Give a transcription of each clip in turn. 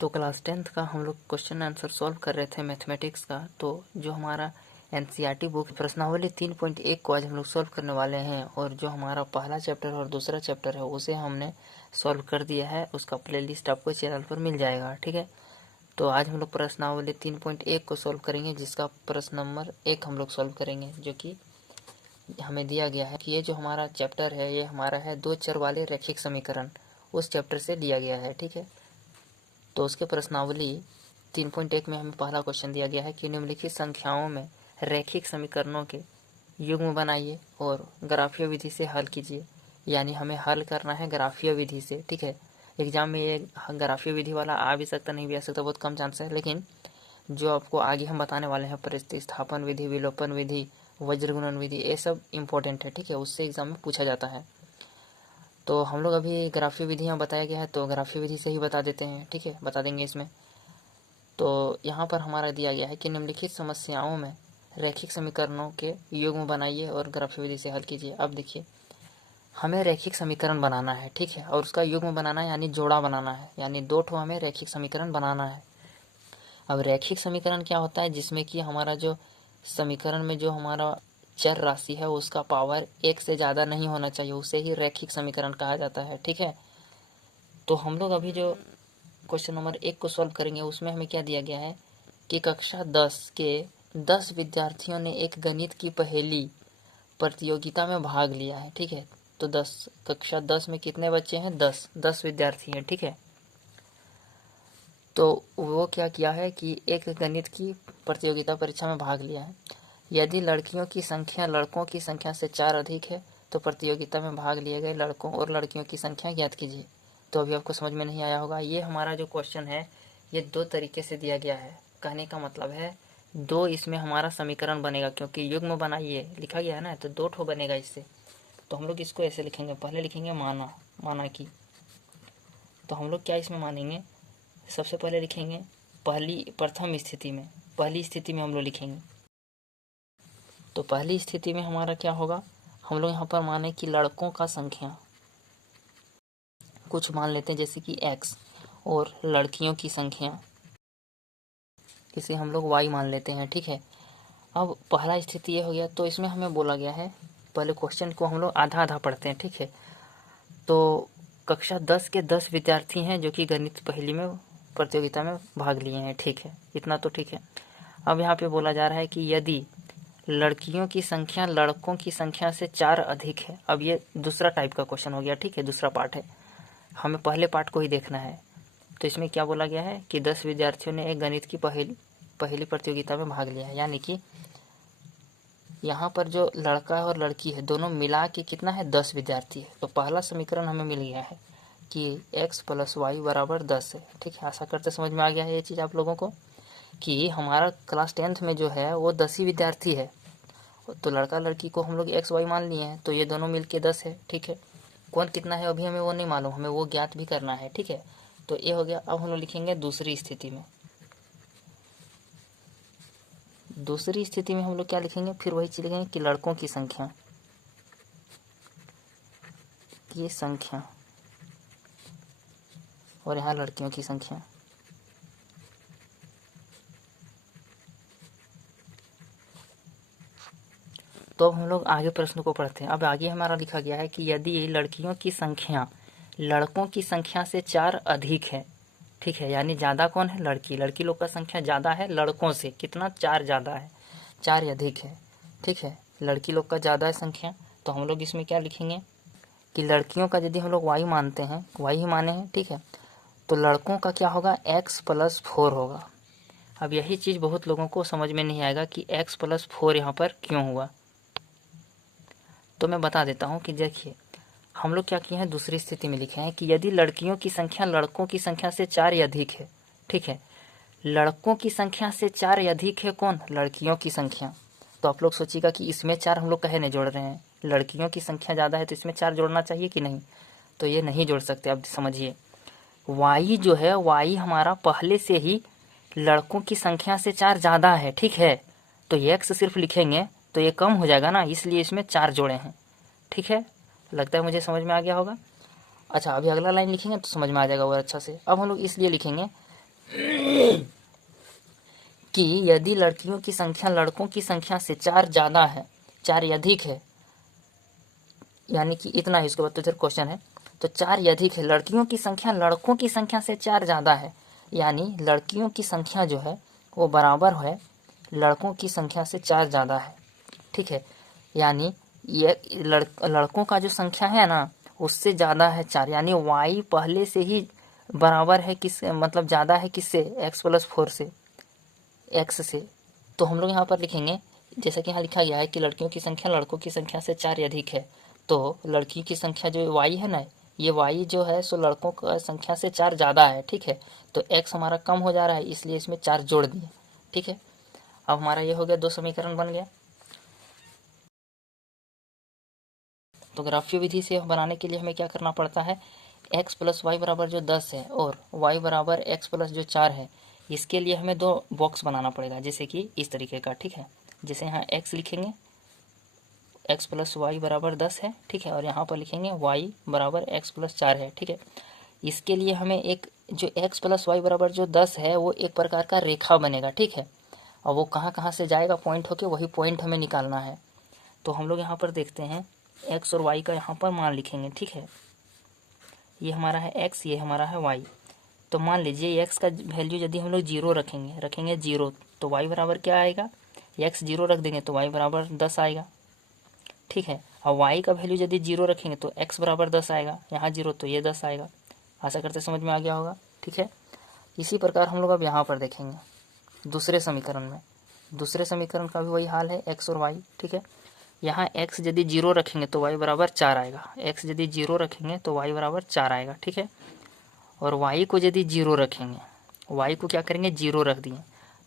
तो class 10th का हम लोग क्वेश्चन आंसर सॉल्व कर रहे थे मैथमेटिक्स का। तो जो हमारा एनसीईआरटी बुक प्रश्नावली 3.1 को आज हम लोग सॉल्व करने वाले हैं, और जो हमारा पहला चैप्टर और दूसरा चैप्टर है उसे हमने सॉल्व कर दिया है। उसका प्लेलिस्ट आपको चैनल पर मिल जाएगा, ठीक है। तो आज हम लोग प्रश्नावली 3.1 को सॉल्व करेंगे, जिसका प्रश्न नंबर 1 हम लोग सॉल्व करेंगे, जो कि हमें दिया गया है कि ये जो हमारा चैप्टर है ये हमारा है दो चर वाले रैखिक समीकरण, उस चैप्टर से दिया गया है, ठीक है। तो उसके प्रश्नावली 3.1 में हमें पहला क्वेश्चन दिया गया है कि निम्नलिखित संख्याओं में रैखिक समीकरणों के युग्म बनाइए और ग्राफीय विधि से हल कीजिए। यानी हमें हल करना है ग्राफीय विधि से, ठीक है। एग्जाम में ये ग्राफीय विधि वाला आ भी सकता, नहीं भी आ सकता, बहुत कम चांस है, लेकिन जो आपको आगे हम बताने वाले हैं प्रतिस्थापन विधि, विलोपन विधि, वज्रगुणन विधि, ये सब इंपॉर्टेंट है, ठीक है। उससे एग्जाम में पूछा जाता है। तो हम लोग अभी ग्राफीय विधियाँ बताया गया है तो ग्राफीय विधि से ही बता देते हैं, ठीक है, बता देंगे इसमें। तो यहाँ पर हमारा दिया गया है कि निम्नलिखित समस्याओं में रैखिक समीकरणों के युग्म बनाइए और ग्राफीय विधि से हल कीजिए। अब देखिए, हमें रैखिक समीकरण बनाना है, ठीक है, और उसका युग्म बनाना है, यानी जोड़ा बनाना है, यानी दो ठो हमें रैखिक समीकरण बनाना है। अब रैखिक समीकरण क्या होता है, जिसमें कि हमारा जो समीकरण में जो हमारा चर राशि है उसका पावर एक से ज़्यादा नहीं होना चाहिए, उसे ही रैखिक समीकरण कहा जाता है, ठीक है। तो हम लोग अभी जो क्वेश्चन नंबर 1 को सॉल्व करेंगे उसमें हमें क्या दिया गया है कि कक्षा 10 के 10 विद्यार्थियों ने एक गणित की पहेली प्रतियोगिता में भाग लिया है, ठीक है। तो कक्षा 10 में कितने बच्चे हैं? 10 विद्यार्थी हैं, ठीक है। तो वो क्या किया है कि एक गणित की प्रतियोगिता परीक्षा में भाग लिया है। यदि लड़कियों की संख्या लड़कों की संख्या से 4 अधिक है तो प्रतियोगिता में भाग लिए गए लड़कों और लड़कियों की संख्या ज्ञात कीजिए। तो अभी आपको समझ में नहीं आया होगा, ये हमारा जो क्वेश्चन है ये दो तरीके से दिया गया है। कहने का मतलब है दो इसमें हमारा समीकरण बनेगा, क्योंकि युग्म बनाइए लिखा गया है ना, तो दो ठो बनेगा इससे। तो हम लोग इसको ऐसे लिखेंगे, पहले लिखेंगे माना की। तो हम लोग क्या इसमें मानेंगे, सबसे पहले लिखेंगे प्रथम स्थिति में, पहली स्थिति में हम लोग लिखेंगे। तो पहली स्थिति में हमारा क्या होगा, हम लोग यहाँ पर माने कि लड़कों का संख्या कुछ मान लेते हैं जैसे कि x, और लड़कियों की संख्या इसे हम लोग y मान लेते हैं, ठीक है। अब पहला स्थिति ये हो गया, तो इसमें हमें बोला गया है, पहले क्वेश्चन को हम लोग आधा आधा पढ़ते हैं, ठीक है। तो कक्षा 10 के 10 विद्यार्थी हैं जो कि गणित पहेली में प्रतियोगिता में भाग लिए हैं, ठीक है, इतना तो ठीक है। अब यहाँ पे बोला जा रहा है कि यदि लड़कियों की संख्या लड़कों की संख्या से 4 अधिक है। अब ये दूसरा टाइप का क्वेश्चन हो गया, ठीक है, दूसरा पार्ट है, हमें पहले पार्ट को ही देखना है। तो इसमें क्या बोला गया है कि 10 विद्यार्थियों ने एक गणित की पहली प्रतियोगिता में भाग लिया है, यानी कि यहाँ पर जो लड़का और लड़की है दोनों मिला के कितना है, 10 विद्यार्थी है। तो पहला समीकरण हमें मिल गया है कि x + y = 10 है, ठीक है। आशा करते समझ में आ गया है ये चीज़ आप लोगों को, कि हमारा क्लास 10th में जो है वो 10 ही विद्यार्थी है। तो लड़का लड़की को हम लोग x y मान लिए हैं, तो ये दोनों मिलके 10 है, ठीक है। कौन कितना है अभी हमें वो नहीं मालूम, हमें वो ज्ञात भी करना है, ठीक है। तो ये हो गया। अब हम लोग लिखेंगे दूसरी स्थिति में। दूसरी स्थिति में हम लोग क्या लिखेंगे, फिर वही चीज़ लिखेंगे कि लड़कों की संख्या, ये संख्या, और यहाँ लड़कियों की संख्या। तो अब हम लोग आगे प्रश्न को पढ़ते हैं। अब आगे हमारा लिखा गया है कि यदि लड़कियों की संख्या लड़कों की संख्या से 4 अधिक है, ठीक है, यानी ज़्यादा कौन है, लड़की लोग का संख्या ज़्यादा है लड़कों से, कितना, 4 ज़्यादा है, 4 अधिक है, ठीक है, लड़की लोग का ज़्यादा है संख्या। तो हम लोग इसमें क्या लिखेंगे कि लड़कियों का यदि हम लोग y मानते हैं, y ही माने हैं, ठीक है, तो लड़कों का क्या होगा, x + 4 होगा। अब यही चीज़ बहुत लोगों को समझ में नहीं आएगा कि x + 4 यहाँ पर क्यों हुआ। तो मैं बता देता हूँ कि देखिए, हम लोग क्या किए हैं, दूसरी स्थिति में लिखे हैं कि यदि लड़कियों की संख्या लड़कों की संख्या से 4 या अधिक है, ठीक है, लड़कों की संख्या से 4 या अधिक है कौन, लड़कियों की संख्या। तो आप लोग सोचिएगा कि इसमें 4 हम लोग कहे नहीं जोड़ रहे हैं, लड़कियों की संख्या ज़्यादा है तो इसमें 4 जोड़ना चाहिए कि नहीं, तो ये नहीं जोड़ सकते। अब समझिए, y जो है, y हमारा पहले से ही लड़कों की संख्या से 4 ज़्यादा है, ठीक है, तो ये x सिर्फ लिखेंगे तो ये कम हो जाएगा ना, इसलिए इसमें 4 जोड़े हैं, ठीक है। लगता है मुझे समझ में आ गया होगा। अच्छा, अभी अगला लाइन लिखेंगे तो समझ में आ जाएगा और अच्छा से। अब हम लोग इसलिए लिखेंगे कि यदि लड़कियों की संख्या लड़कों की संख्या से 4 ज़्यादा है, 4 या अधिक है, यानी कि इतना ही, इसके बाद तो इधर क्वेश्चन है, तो 4 या अधिक है, लड़कियों की संख्या लड़कों की संख्या से 4 ज़्यादा है, यानी लड़कियों की संख्या जो है वो बराबर है लड़कों की संख्या से 4 ज़्यादा है, ठीक है। यानी ये लड़कों का जो संख्या है ना उससे ज़्यादा है 4, यानी y पहले से ही बराबर है किस, मतलब ज़्यादा है किससे, x+4 से, x से। तो हम लोग यहाँ पर लिखेंगे, जैसा कि यहाँ लिखा गया है कि लड़कियों की संख्या लड़कों की संख्या से 4 या अधिक है, तो लड़की की संख्या जो y है ना, ये y जो है सो लड़कों का संख्या से 4 ज़्यादा है, ठीक है। तो x हमारा कम हो जा रहा है, इसलिए इसमें 4 जोड़ दिए, ठीक है। अब हमारा ये हो गया, 2 समीकरण बन गया। तो ग्राफीय विधि से बनाने के लिए हमें क्या करना पड़ता है, x प्लस वाई बराबर जो 10 है और y बराबर x प्लस जो 4 है, इसके लिए हमें 2 बॉक्स बनाना पड़ेगा, जैसे कि इस तरीके का, ठीक है। जैसे यहाँ x लिखेंगे, x प्लस वाई बराबर 10 है, ठीक है, और यहाँ पर लिखेंगे y बराबर x प्लस 4 है, ठीक है। इसके लिए हमें एक जो x प्लस वाई बराबर जो 10 है वो एक प्रकार का रेखा बनेगा, ठीक है, और वो कहाँ कहाँ से जाएगा पॉइंट होके, वही पॉइंट हमें निकालना है। तो हम लोग यहाँ पर देखते हैं x और y का यहाँ पर मान लिखेंगे, ठीक है। ये हमारा है x, ये हमारा है y। तो मान लीजिए x का वैल्यू यदि हम लोग 0 रखेंगे 0, तो y बराबर क्या आएगा, x 0 रख देंगे तो y बराबर 10 आएगा, ठीक है। और y का वैल्यू यदि 0 रखेंगे तो x बराबर 10 आएगा, यहाँ 0 तो ये 10 आएगा। आशा करते समझ में आ गया होगा, ठीक है। इसी प्रकार हम लोग अब यहाँ पर देखेंगे दूसरे समीकरण में, दूसरे समीकरण का भी वही हाल है, x और y, ठीक है। यहाँ x यदि 0 रखेंगे तो y बराबर 4 आएगा, x यदि 0 रखेंगे तो y बराबर 4 आएगा, ठीक है। और y को यदि 0 रखेंगे, y को क्या करेंगे 0 रख दिए,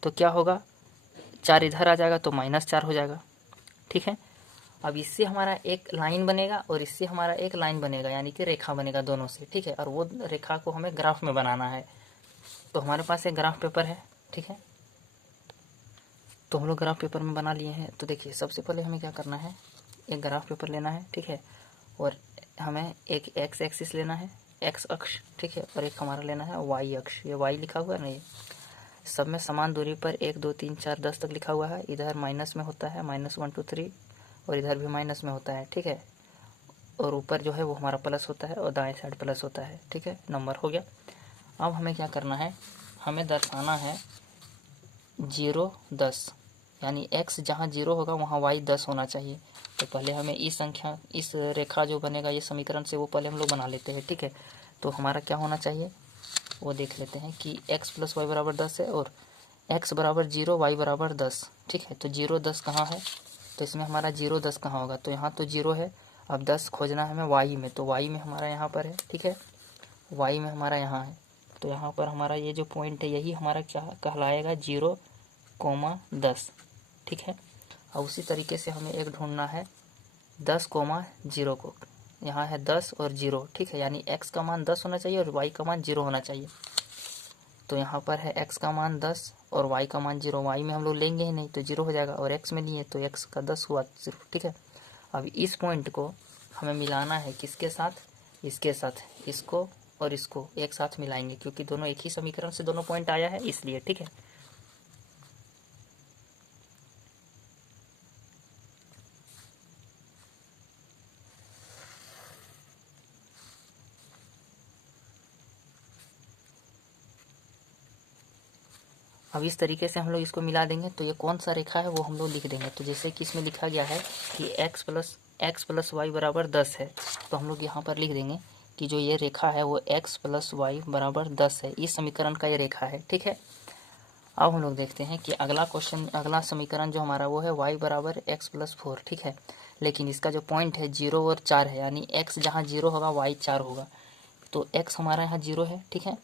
तो क्या होगा, 4 इधर आ जाएगा तो -4 हो जाएगा, ठीक है। अब इससे हमारा एक लाइन बनेगा और इससे हमारा एक लाइन बनेगा, यानी कि रेखा बनेगा दोनों से, ठीक है। और वो रेखा को हमें ग्राफ में बनाना है। तो हमारे पास एक ग्राफ पेपर है, ठीक है। तो हम लोग ग्राफ पेपर में बना लिए हैं। तो देखिए सबसे पहले हमें क्या करना है, एक ग्राफ पेपर लेना है, ठीक है, और हमें एक एक्स एक्सिस लेना है, एक्स अक्ष, ठीक है, और एक हमारा लेना है वाई अक्ष। ये वाई लिखा हुआ है ना, ये सब में समान दूरी पर 1 2 3 4 10 तक लिखा हुआ है। इधर माइनस में होता है, -1 2 3, और इधर भी माइनस में होता है, ठीक है। और ऊपर जो है वो हमारा प्लस होता है और दाएं साइड प्लस होता है, ठीक है। नंबर हो गया। अब हमें क्या करना है, हमें दर्शाना है 0 10, यानी x जहाँ 0 होगा वहाँ y 10 होना चाहिए। तो पहले हमें इस संख्या, इस रेखा जो बनेगा ये समीकरण से, वो पहले हम लोग बना लेते हैं, ठीक है। तो हमारा क्या होना चाहिए वो देख लेते हैं कि x प्लस वाई बराबर 10 है और x बराबर 0 y बराबर 10, ठीक है। तो 0 10 कहाँ है, तो इसमें हमारा 0 10 कहाँ होगा, तो यहाँ तो 0 है। अब 10 खोजना है हमें y में, तो y में हमारा यहाँ पर है, ठीक है, y में हमारा यहाँ है। तो यहाँ पर हमारा ये जो पॉइंट है यही हमारा क्या कहलाएगा, 0,10, ठीक है। और उसी तरीके से हमें एक ढूंढना है 10,0 को, यहाँ है 10 और 0, ठीक है, यानी x का मान 10 होना चाहिए और y का मान 0 होना चाहिए। तो यहाँ पर है x का मान 10 और y का मान 0, y में हम लोग लेंगे ही नहीं तो 0 हो जाएगा, और x में लिए तो x का 10 हुआ सिर्फ, ठीक है। अब इस पॉइंट को हमें मिलाना है किसके साथ, इसके साथ, इसको और इसको एक साथ मिलाएंगे, क्योंकि दोनों एक ही समीकरण से दोनों पॉइंट आया है इसलिए, ठीक है। अब इस तरीके से हम लोग इसको मिला देंगे तो ये कौन सा रेखा है वो हम लोग लिख देंगे। तो जैसे कि इसमें लिखा गया है कि x प्लस वाई बराबर 10 है, तो हम लोग यहाँ पर लिख देंगे कि जो ये रेखा है वो x प्लस वाई बराबर 10 है, इस समीकरण का ये रेखा है, ठीक है। अब हम लोग देखते हैं कि अगला क्वेश्चन, अगला समीकरण जो हमारा वो है y बराबर x प्लस 4, ठीक है। लेकिन इसका जो पॉइंट है 0 और 4 है, यानी x जहाँ 0 होगा y 4 होगा। तो x हमारा यहाँ 0 है, ठीक है,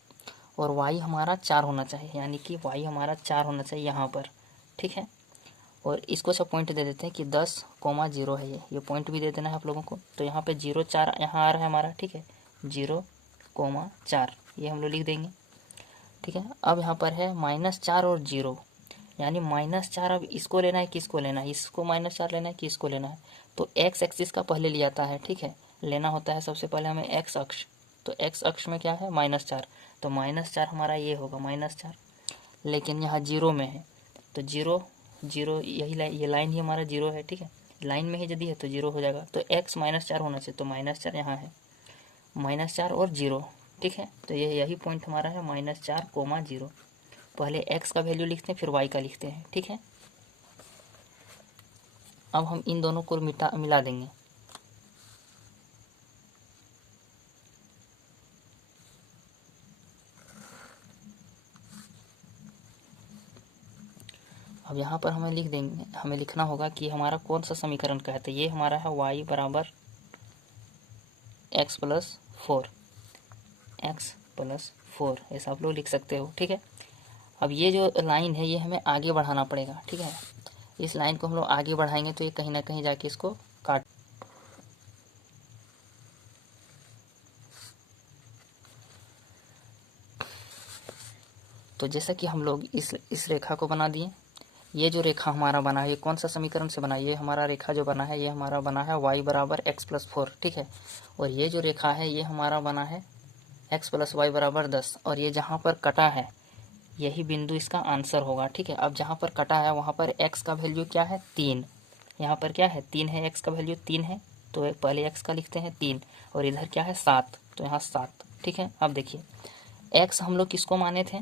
और y हमारा 4 होना चाहिए, यानी कि y हमारा 4 होना चाहिए यहाँ पर, ठीक है। और इसको सब पॉइंट दे देते हैं कि 10,0 है, ये पॉइंट भी दे देना है आप लोगों को। तो यहाँ पे 0 4 यहाँ आ रहा है हमारा, ठीक है, 0,4 ये हम लोग लिख देंगे, ठीक है। अब यहाँ पर है -4 और 0, यानी -4, अब इसको लेना है किसको लेना है, इसको -4 लेना है कि इसको लेना है। तो x एक्सिस का पहले लिया जाता है, ठीक है, लेना होता है सबसे पहले हमें x अक्ष। तो x अक्ष में क्या है -4, तो -4 हमारा ये होगा -4, लेकिन यहाँ 0 में है तो 0 0 ये लाइन ही हमारा 0 है, ठीक है, लाइन में ही यदि है तो 0 हो जाएगा। तो x -4 होना चाहिए, तो -4 यहाँ है, -4 और 0, ठीक है। तो यही पॉइंट हमारा है -4, 0। पहले x का वैल्यू लिखते हैं फिर y का लिखते हैं, ठीक है। अब हम इन दोनों को मिला देंगे। अब यहाँ पर हमें लिख देंगे, हमें लिखना होगा कि हमारा कौन सा समीकरण का है। तो ये हमारा है y बराबर x + 4, x + 4, ऐसा आप लोग लिख सकते हो, ठीक है। अब ये जो लाइन है ये हमें आगे बढ़ाना पड़ेगा, ठीक है। इस लाइन को हम लोग आगे बढ़ाएंगे तो ये कहीं ना कहीं जाके इसको काट, तो जैसा कि हम लोग इस रेखा को बना दिए। ये जो रेखा हमारा बना है ये कौन सा समीकरण से बना है, ये हमारा रेखा जो बना है ये हमारा बना है y बराबर x + 4, ठीक है। और ये जो रेखा है ये हमारा बना है x + y बराबर 10, और ये जहाँ पर कटा है यही बिंदु इसका आंसर होगा, ठीक है। अब जहाँ पर कटा है वहाँ पर x का वैल्यू क्या है 3, यहाँ पर क्या है 3 है, x का वैल्यू 3 है, तो पहले x का लिखते हैं 3, और इधर क्या है 7, तो यहाँ 7, ठीक है। अब देखिए x हम लोग किसको माने थे,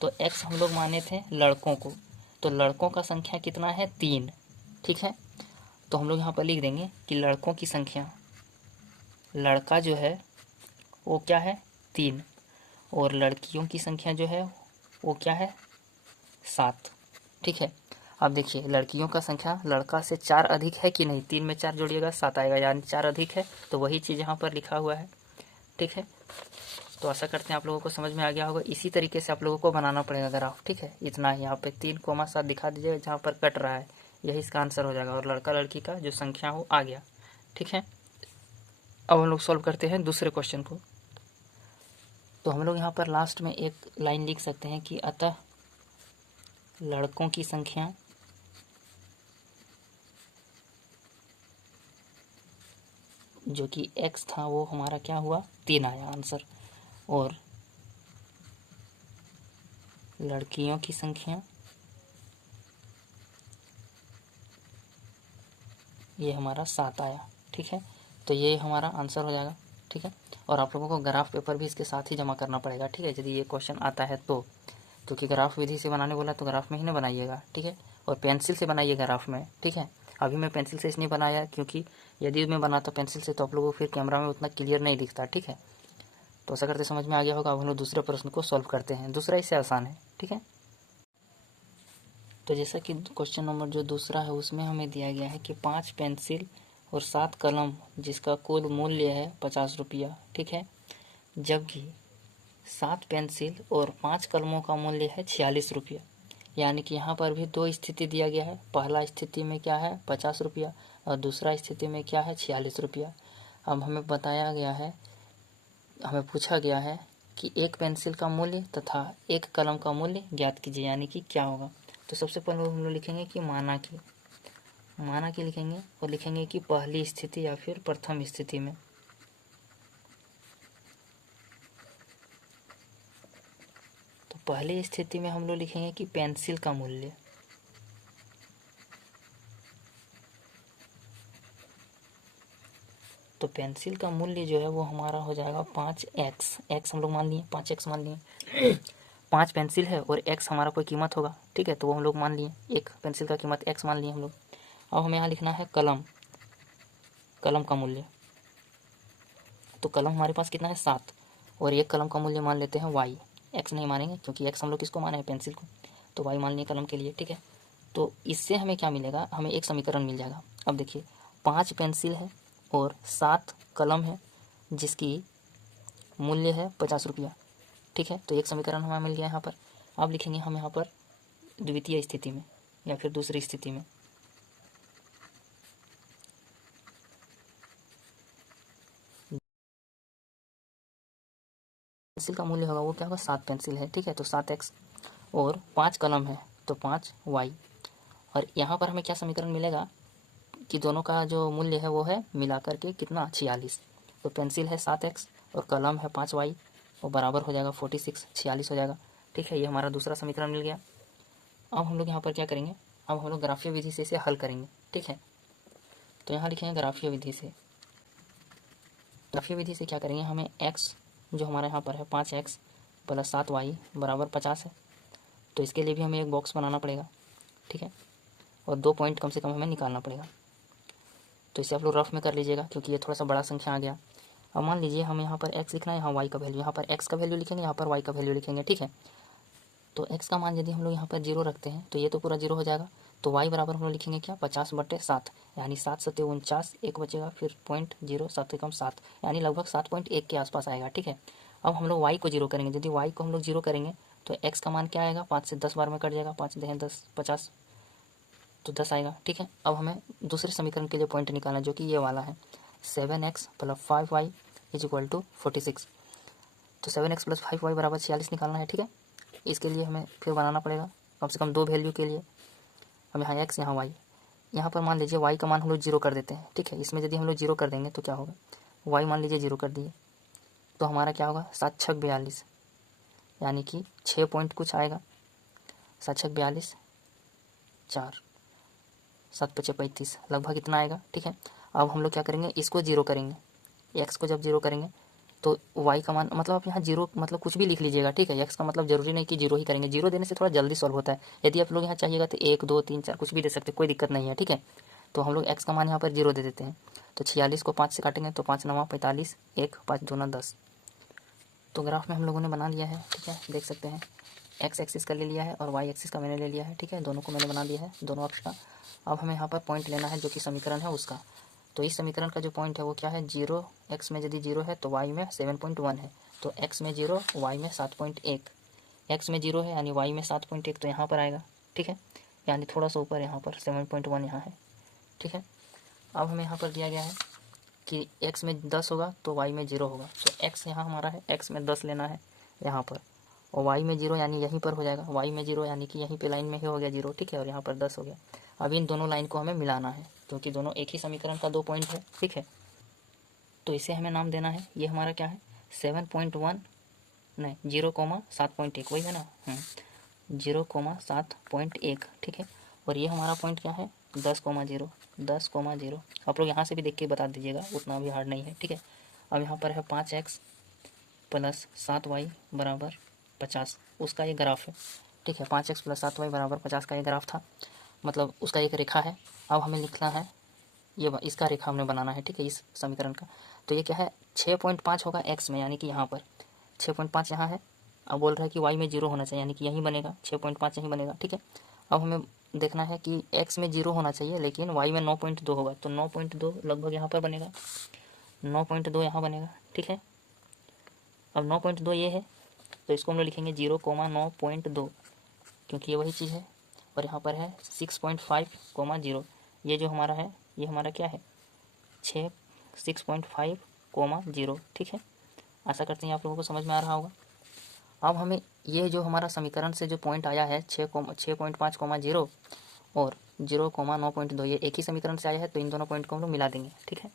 तो x हम लोग माने थे लड़कों को, तो लड़कों का संख्या कितना है 3, ठीक है। तो हम लोग यहाँ पर लिख देंगे कि लड़कों की संख्या, लड़का जो है वो क्या है 3, और लड़कियों की संख्या जो है वो क्या है 7, ठीक है। अब देखिए लड़कियों का संख्या लड़का से 4 अधिक है कि नहीं, 3 में 4 जोड़िएगा 7 आएगा, यानी 4 अधिक है, तो वही चीज़ यहाँ पर लिखा हुआ है, ठीक है। तो आशा करते हैं आप लोगों को समझ में आ गया होगा। इसी तरीके से आप लोगों को बनाना पड़ेगा ग्राफ, ठीक है। इतना ही यहाँ पे 3,7 दिखा दीजिएगा जहाँ पर कट रहा है, यही इसका आंसर हो जाएगा, और लड़का लड़की का जो संख्या हो आ गया, ठीक है। अब हम लोग सॉल्व करते हैं दूसरे क्वेश्चन को। तो हम लोग यहाँ पर लास्ट में एक लाइन लिख सकते हैं कि अतः लड़कों की संख्या जो कि x था वो हमारा क्या हुआ 3 आया आंसर, और लड़कियों की संख्या ये हमारा 7 आया, ठीक है। तो ये हमारा आंसर हो जाएगा, ठीक है। और आप लोगों को ग्राफ पेपर भी इसके साथ ही जमा करना पड़ेगा, ठीक है, यदि ये क्वेश्चन आता है तो, क्योंकि ग्राफ विधि से बनाने बोला तो ग्राफ में ही ना बनाइएगा, ठीक है। और पेंसिल से बनाइए ग्राफ में, ठीक है। अभी मैं पेंसिल से इसलिए बनाया क्योंकि यदि मैं बनाता पेंसिल से तो आप लोगों को फिर कैमरा में उतना क्लियर नहीं दिखता, ठीक है। तो ऐसा करते समझ में आ गया होगा। अब हम लोग दूसरे प्रश्न को सॉल्व करते हैं, दूसरा इससे आसान है, ठीक है। तो जैसा कि क्वेश्चन नंबर जो दूसरा है उसमें हमें दिया गया है कि 5 पेंसिल और 7 कलम जिसका कुल मूल्य है 50 रुपया, ठीक है, जबकि 7 पेंसिल और 5 कलमों का मूल्य है 46 रुपया। यानी कि यहाँ पर भी दो स्थिति दिया गया है, पहला स्थिति में क्या है 50 रुपया और दूसरा स्थिति में क्या है 46 रुपया। अब हमें बताया गया है, हमें पूछा गया है कि एक पेंसिल का मूल्य तथा एक कलम का मूल्य ज्ञात कीजिए, यानी कि क्या होगा। तो सबसे पहले हम लोग लिखेंगे कि माना कि लिखेंगे, और लिखेंगे कि पहली स्थिति या फिर प्रथम स्थिति में। तो पहली स्थिति में हम लोग लिखेंगे कि पेंसिल का मूल्य, तो पेंसिल का मूल्य जो है वो हमारा हो जाएगा 5x हम लोग मान लिए, 5x मान लिए। 5 पेंसिल है और x हमारा कोई कीमत होगा, ठीक है, तो वो हम लोग मान लिए, एक पेंसिल का कीमत x मान लिए हम लोग। अब हमें यहाँ लिखना है कलम का मूल्य, तो कलम हमारे पास कितना है 7, और एक कलम का मूल्य मान लेते हैं y, x नहीं मानेंगे क्योंकि x हम लोग किसको माने हैं पेंसिल को, तो y मान लिए कलम के लिए, ठीक है। तो इससे हमें क्या मिलेगा, हमें एक समीकरण मिल जाएगा। अब देखिए 5 पेंसिल है और 7 कलम है जिसकी मूल्य है 50 रुपया, ठीक है। तो एक समीकरण हमें मिल गया यहाँ पर। अब लिखेंगे हम यहाँ पर द्वितीय स्थिति में या फिर दूसरी स्थिति में। पेंसिल का मूल्य होगा वो क्या होगा 7 पेंसिल है, ठीक है, तो 7x, और 5 कलम है तो 5y। और यहाँ पर हमें क्या समीकरण मिलेगा कि दोनों का जो मूल्य है वो है मिलाकर के कितना 46। तो पेंसिल है 7x और कलम है 5y, और बराबर हो जाएगा 46, 46 हो जाएगा। ठीक है, ये हमारा दूसरा समीकरण मिल गया। अब हम लोग यहाँ पर क्या करेंगे, अब हम लोग ग्राफीय विधि से इसे हल करेंगे। ठीक है, तो यहाँ लिखेंगे ग्राफीय विधि से। ग्राफीय विधि से क्या करेंगे, हमें x जो हमारा यहाँ पर है 5x प्लस 7y बराबर 50 है, तो इसके लिए भी हमें एक बॉक्स बनाना पड़ेगा। ठीक है, और 2 पॉइंट कम से कम हमें निकालना पड़ेगा। तो इसे आप लोग रफ में कर लीजिएगा क्योंकि ये थोड़ा सा बड़ा संख्या आ गया। अब मान लीजिए हम यहाँ पर x लिखना है, यहाँ y का वैल्यू, यहाँ पर x का वैल्यू लिखेंगे, यहाँ पर y का वैल्यू लिखेंगे। ठीक है, तो x का मान यदि हम लोग यहाँ पर 0 रखते हैं तो ये तो पूरा 0 हो जाएगा। तो y बराबर हम लोग लिखेंगे क्या, 50/7, यानी 7 सत्ते 49, एक बचेगा, फिर 0.0 7 से कम 7, यानी लगभग 7.1 के आसपास आएगा। ठीक है, अब हम लोग y को 0 करेंगे। यदि y को हम लोग 0 करेंगे तो x का मान क्या आएगा, 5 से 10 बार में कट जाएगा, 5 10 10 50, तो 10 आएगा। ठीक है, अब हमें दूसरे समीकरण के लिए पॉइंट निकालना जो कि ये वाला है, 7x plus 5y is equal to 46। तो 7x प्लस 5y बराबर 46 निकालना है। ठीक है, इसके लिए हमें फिर बनाना पड़ेगा कम से कम 2 वैल्यू के लिए। अब यहाँ x, यहाँ y, यहाँ पर मान लीजिए y का मान हम लोग 0 कर देते हैं। ठीक है, इसमें यदि हम लोग 0 कर देंगे तो क्या होगा, y मान लीजिए 0 कर दिए तो हमारा क्या होगा, 7 छक 42, यानी कि 6 पॉइंट कुछ आएगा, 7 छक 42, 4 7 5 35, लगभग इतना आएगा। ठीक है, अब हम लोग क्या करेंगे, इसको 0 करेंगे, x को जब 0 करेंगे तो y का मान, मतलब आप यहाँ 0 मतलब कुछ भी लिख लीजिएगा। ठीक है, x का मतलब जरूरी नहीं कि 0 ही करेंगे, 0 देने से थोड़ा जल्दी सॉल्व होता है। यदि आप लोग यहाँ चाहिएगा तो 1 2 3 4 कुछ भी दे सकते हैं, कोई दिक्कत नहीं है। ठीक है, तो हम लोग x का मान यहाँ पर 0 दे देते हैं। तो 46 को 5 से काटेंगे तो 5 9 45, 1 5 2 10। तो ग्राफ में हम लोगों ने बना लिया है। ठीक है, देख सकते हैं x एक्सिस का ले लिया है और y एक्सिस का मैंने ले लिया है। ठीक है, दोनों को मैंने बना दिया है, दोनों अक्ष का। अब हमें यहाँ पर पॉइंट लेना है जो कि समीकरण है उसका। तो इस समीकरण का जो पॉइंट है वो क्या है, 0, x में यदि 0 है तो y में 7.1 है, तो x में 0 y में 7.1, x में 0 है यानी y में 7.1, तो यहाँ पर आएगा। ठीक है, यानी थोड़ा सा ऊपर यहाँ पर 7.1 यहाँ है। ठीक है, अब हमें यहाँ पर दिया गया है कि x में 10 होगा तो y में 0 होगा, तो x यहाँ हमारा है, x में 10 लेना है यहाँ पर, और y में 0 यानी यहीं पर हो जाएगा, y में 0 यानी कि यहीं पे लाइन में ही हो गया 0। ठीक है, और यहाँ पर 10 हो गया। अब इन दोनों लाइन को हमें मिलाना है क्योंकि दोनों एक ही समीकरण का 2 पॉइंट है। ठीक है, तो इसे हमें नाम देना है, ये हमारा क्या है 7.1 नहीं 0,7.1 वही है ना, 0,7.1। ठीक है, और ये हमारा पॉइंट क्या है 10,0, 10,0। आप लोग यहाँ से भी देख के बता दीजिएगा, उतना भी हार्ड नहीं है। ठीक है, अब यहाँ पर है 5x प्लस 7y बराबर 50, उसका ये ग्राफ है। ठीक है, 5x प्लस 7y बराबर 50 का ये ग्राफ था, मतलब उसका एक रेखा है। अब हमें लिखना है ये, इसका रेखा हमने बनाना है। ठीक है, इस समीकरण का। तो ये क्या है 6.5 होगा x में, यानी कि यहाँ पर 6.5 यहाँ है। अब बोल रहा है कि y में 0 होना चाहिए, यानी कि यहीं बनेगा, 6.5 यहीं बनेगा। ठीक है, अब हमें देखना है कि x में 0 होना चाहिए लेकिन y में 9.2 होगा, तो 9.2 लगभग यहाँ पर बनेगा, 9.2 यहाँ बनेगा। ठीक है, अब 9.2 ये है तो इसको हम लोग लिखेंगे 0,9.2 क्योंकि ये वही चीज़ है। और यहाँ पर है 6.5, 0, ये जो हमारा है ये हमारा क्या है 6.5, 0। ठीक है, आशा करते हैं आप लोगों को समझ में आ रहा होगा। अब हमें ये जो हमारा समीकरण से जो पॉइंट आया है 6.5, 0 और 0,9.2 ये एक ही समीकरण से आया है, तो इन दोनों पॉइंट को हम लोग मिला देंगे। ठीक है,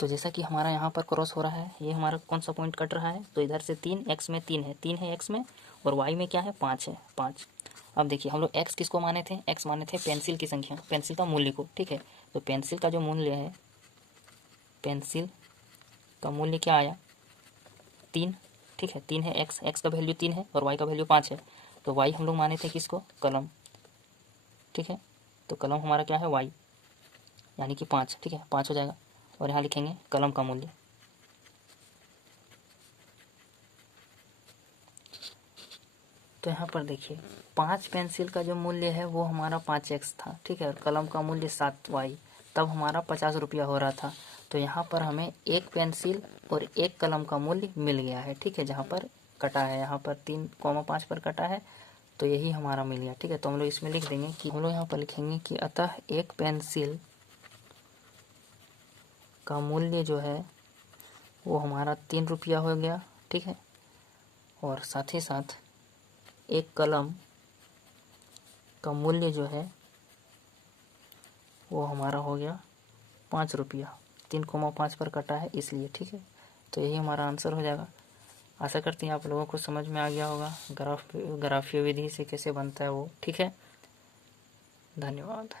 तो जैसा कि हमारा यहाँ पर क्रॉस हो रहा है, ये हमारा कौन सा पॉइंट कट रहा है, तो इधर से 3, x में 3 है, 3 है x में, और y में क्या है 5 है, 5। अब देखिए हम लोग x किसको माने थे, x माने थे पेंसिल की संख्या, पेंसिल का मूल्य को। ठीक है, तो पेंसिल का जो मूल्य है, पेंसिल का मूल्य क्या आया 3। ठीक है, 3 है x का वैल्यू 3 है और y का वैल्यू 5 है, तो y हम लोग माने थे किसको, कलम। ठीक है, तो कलम हमारा क्या है y, यानी कि 5। ठीक है, 5 हो जाएगा, और यहाँ लिखेंगे कलम का मूल्य। तो यहाँ पर देखिए 5 पेंसिल का जो मूल्य है वो हमारा 5x था। ठीक है, और कलम का मूल्य 7y, तब हमारा 50 रुपया हो रहा था। तो यहाँ पर हमें एक पेंसिल और एक कलम का मूल्य मिल गया है। ठीक है, जहाँ पर कटा है, यहाँ पर 3,5 पर कटा है, तो यही हमारा मिल गया। ठीक है, तो हम लोग इसमें लिख देंगे कि हम लोग यहाँ पर लिखेंगे कि अतः एक पेंसिल का मूल्य जो है वो हमारा 3 रुपया हो गया। ठीक है, और साथ ही साथ एक कलम का मूल्य जो है वो हमारा हो गया 5 रुपया, 3,5 पर कटा है इसलिए। ठीक है, तो यही हमारा आंसर हो जाएगा। आशा करती हैं आप लोगों को समझ में आ गया होगा ग्राफीय विधि से कैसे बनता है वो। ठीक है, धन्यवाद।